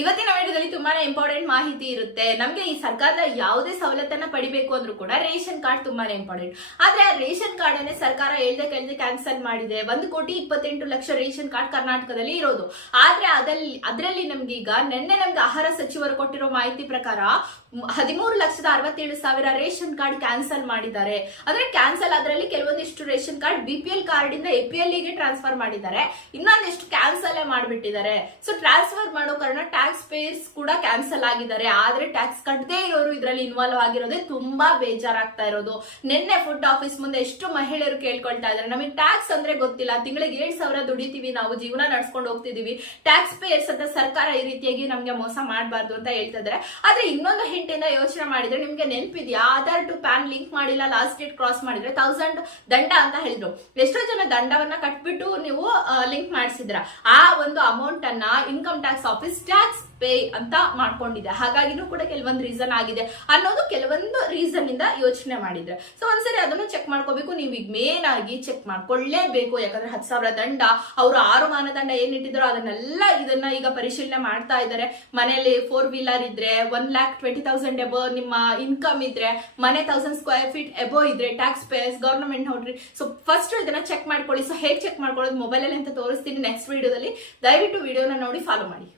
ಇವತ್ತಿನ ವಿಡಿಯೋದಲ್ಲಿ ತುಂಬಾನೇ ಇಂಪಾರ್ಟೆಂಟ್ ಮಾಹಿತಿ ಇರುತ್ತೆ. ನಮ್ಗೆ ಈ ಸರ್ಕಾರದ ಯಾವುದೇ ಸವಲತ್ತನ್ನ ಪಡಿಬೇಕು ಅಂದ್ರೂ ಕೂಡ ರೇಷನ್ ಕಾರ್ಡ್ ತುಂಬಾನೇ ಇಂಪಾರ್ಟೆಂಟ್. ಆದ್ರೆ ಆ ರೇಷನ್ ಕಾರ್ಡ್ ಅನ್ನೇ ಸರ್ಕಾರ ಹೇಳ್ದೆ ಕ್ಯಾನ್ಸಲ್ ಮಾಡಿದೆ. 1,28,00,000 ರೇಷನ್ ಕಾರ್ಡ್ ಕರ್ನಾಟಕದಲ್ಲಿ ಇರೋದು. ಆದ್ರೆ ಅದರಲ್ಲಿ ನಮ್ಗೀಗ ನಿನ್ನೆ ನಮ್ಗೆ ಆಹಾರ ಸಚಿವರು ಕೊಟ್ಟಿರೋ ಮಾಹಿತಿ ಪ್ರಕಾರ 13,67,000 ರೇಷನ್ ಕಾರ್ಡ್ ಕ್ಯಾನ್ಸಲ್ ಮಾಡಿದ್ದಾರೆ. ಅಂದ್ರೆ ಕ್ಯಾನ್ಸಲ್ ಅದರಲ್ಲಿ ಕೆಲವೊಂದಿಷ್ಟು ರೇಷನ್ ಕಾರ್ಡ್ BPL ಕಾರ್ಡ್ ಇಂದ APL ಗೆ ಟ್ರಾನ್ಸ್ಫರ್ ಮಾಡಿದ್ದಾರೆ, ಇನ್ನೊಂದಿಷ್ಟು ಕ್ಯಾನ್ಸಲ್ ಮಾಡಿಬಿಟ್ಟಿದ್ದಾರೆ. ಸೊ ಟ್ರಾನ್ಸ್ಫರ್ ಮಾಡೋ ಕಾರಣ ಟ್ಯಾಕ್ಸ್ ಪೇಯರ್ಸ್ ಕೂಡ ಕ್ಯಾನ್ಸಲ್ ಆಗಿದ್ದಾರೆ. ಆದ್ರೆ ಟ್ಯಾಕ್ಸ್ ಕಟ್ಟದೇ ಇರೋರು ಇದರಲ್ಲಿ ಇನ್ವಾಲ್ವ್ ಆಗಿರೋದೇ ತುಂಬಾ ಬೇಜಾರಾಗ್ತಾ ಇರೋದು. ನಿನ್ನೆ ಫುಡ್ ಆಫೀಸ್ ಮುಂದೆ ಎಷ್ಟು ಮಹಿಳೆಯರು ಕೇಳ್ಕೊಳ್ತಾ ಇದ್ದಾರೆ, ನಮಗೆ ಟ್ಯಾಕ್ಸ್ ಅಂದ್ರೆ ಗೊತ್ತಿಲ್ಲ, ತಿಂಗಳಿಗೆ 7,000 ದುಡಿತೀವಿ, ನಾವು ಜೀವನ ನಡ್ಸ್ಕೊಂಡು ಹೋಗ್ತಿದೀವಿ, ಟ್ಯಾಕ್ಸ್ ಪೇಯರ್ಸ್ ಅಂತ ಸರ್ಕಾರ ಈ ರೀತಿಯಾಗಿ ನಮ್ಗೆ ಮೋಸ ಮಾಡಬಾರ್ದು ಅಂತ ಹೇಳ್ತಾ ಇದ್ದಾರೆ. ಆದ್ರೆ ಇನ್ನೊಂದು ಹಿಂಟಿಂದ ಯೋಚನೆ ಮಾಡಿದ್ರೆ ನಿಮ್ಗೆ ನೆನಪಿದ್ಯಾ, ಆಧಾರ್ ಟು ಪ್ಯಾನ್ ಲಿಂಕ್ ಮಾಡಿಲ್ಲ, ಲಾಸ್ಟ್ ಡೇಟ್ ಕ್ರಾಸ್ ಮಾಡಿದ್ರೆ 1000 ದಂಡ ಅಂತ ಹೇಳಿದ್ರು. ಎಷ್ಟೋ ಜನ ದಂಡವನ್ನ ಕಟ್ಬಿಟ್ಟು ನೀವು ಲಿಂಕ್ ಮಾಡಿಸಿದ್ರ. ಆ ಒಂದು ಅಮೌಂಟ್ ಅನ್ನ income tax office tax pay ಅಂತ ಮಾಡ್ಕೊಂಡಿದೆ. ಹಾಗಾಗಿನೂ ಕೂಡ ಕೆಲವೊಂದು ರೀಸನ್ ಆಗಿದೆ ಅನ್ನೋದು ಕೆಲವೊಂದು ರೀಸನ್ ಇಂದ ಯೋಚನೆ ಮಾಡಿದ್ರೆ. ಸೊ ಒಂದ್ಸರಿ ಅದನ್ನು ಚೆಕ್ ಮಾಡ್ಕೋಬೇಕು. ನೀವು ಈಗ ಮೇನ್ ಆಗಿ ಚೆಕ್ ಮಾಡ್ಕೊಳ್ಳೇಬೇಕು. ಯಾಕಂದ್ರೆ 10,000 ದಂಡ, ಅವರು 6 ಮಾನದಂಡ ಏನಿಟ್ಟಿದ್ರು ಇದನ್ನ ಈಗ ಪರಿಶೀಲನೆ ಮಾಡ್ತಾ ಇದ್ದಾರೆ. ಮನೆಯಲ್ಲಿ 4 ವೀಲರ್ ಇದ್ರೆ 1,20,000 ಎಬೋ ನಿಮ್ಮ ಇನ್ಕಮ್ ಇದ್ರೆ, ಮನೆ 1000 ಸ್ಕ್ವೇರ್ ಫೀಟ್ ಎಬೋ ಇದ್ರೆ ಟ್ಯಾಕ್ಸ್ ಪೇಯರ್ಸ್ ಗವರ್ನಮೆಂಟ್ ನೋಡ್ರಿ. ಸೊ ಫಸ್ಟ್ ಇದನ್ನ ಚೆಕ್ ಮಾಡ್ಕೊಳ್ಳಿ. ಸೊ ಹೇಗೆ ಚೆಕ್ ಮಾಡ್ಕೊಳ್ಳೋದು ಮೊಬೈಲ್ ಅಲ್ಲಿ ಅಂತ ತೋರಿಸ್ತೀನಿ ನೆಕ್ಸ್ಟ್ ವಿಡಿಯೋದಲ್ಲಿ. ದಯವಿಟ್ಟು ವಿಡಿಯೋನ ನೋಡಿ ಫಾಲೋ ಮಾಡಿ.